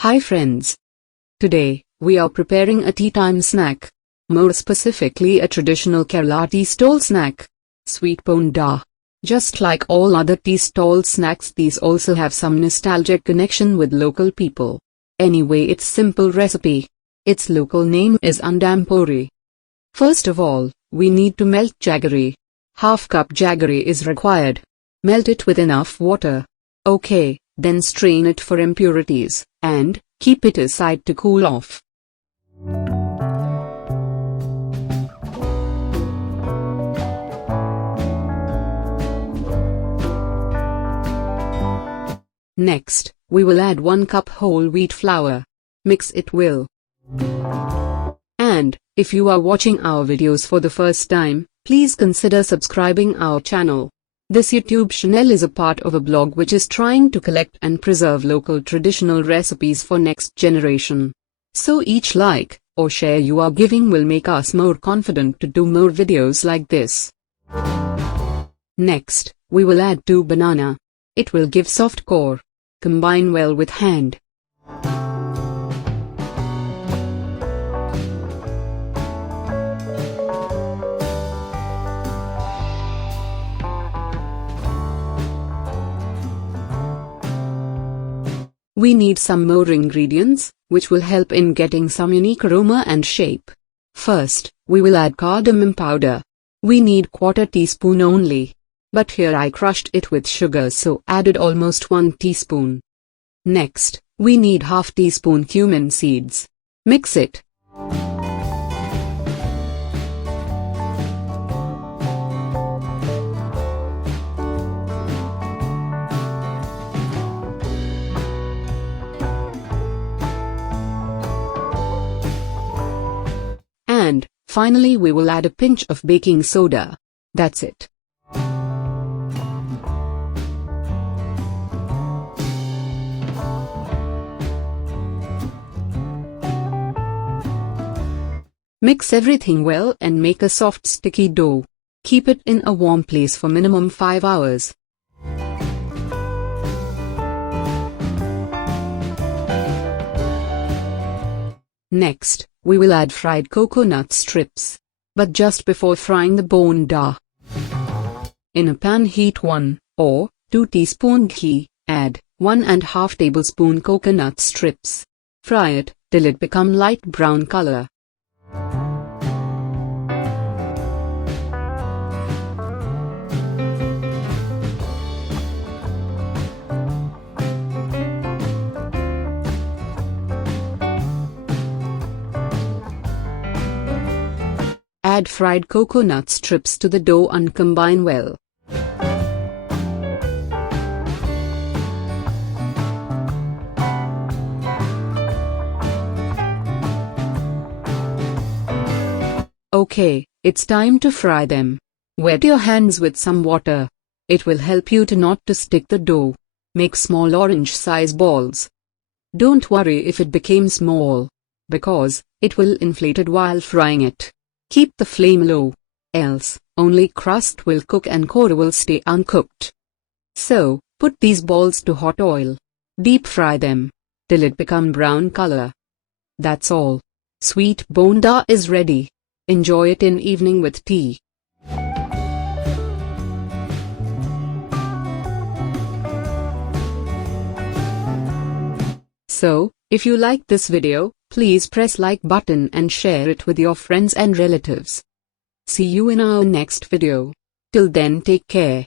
Hi friends. Today, we are preparing a tea time snack. More specifically a traditional Kerala tea stall snack. Sweet Bonda. Just like all other tea stall snacks, these also have some nostalgic connection with local people. Anyway, it's simple recipe. Its local name is Undampori. First of all, we need to melt jaggery. Half cup jaggery is required. Melt it with enough water. Okay, then strain it for impurities, and keep it aside to cool off. Next, we will add 1 cup whole wheat flour. Mix it well. And, if you are watching our videos for the first time, please consider subscribing our channel. This YouTube channel is a part of a blog which is trying to collect and preserve local traditional recipes for next generation. So each like or share you are giving will make us more confident to do more videos like this. Next, we will add 2 banana. It will give soft core. Combine well with hand. We need some more ingredients, which will help in getting some unique aroma and shape. First, we will add cardamom powder. We need 1/4 teaspoon only. But here I crushed it with sugar, so added almost 1 teaspoon. Next, we need 1/2 teaspoon cumin seeds. Mix it. And, finally we will add a pinch of baking soda. That's it. Mix everything well and make a soft sticky dough. Keep it in a warm place for minimum 5 hours. Next, we will add fried coconut strips. But just before frying the bonda. In a pan heat 1 or 2 teaspoon ghee, add 1½ tablespoon coconut strips. Fry it till it become light brown color. Add fried coconut strips to the dough and combine well. Okay, it's time to fry them. Wet your hands with some water. It will help you to not to stick the dough. Make small orange size balls. Don't worry if it became small, because it will inflate it while frying it. Keep the flame low, else only crust will cook and core will stay uncooked. So, put these balls to hot oil. Deep fry them till it become brown color. That's all. Sweet bonda is ready. Enjoy it in evening with tea. So, if you like this video, please press like button and share it with your friends and relatives. See you in our next video. Till then, take care.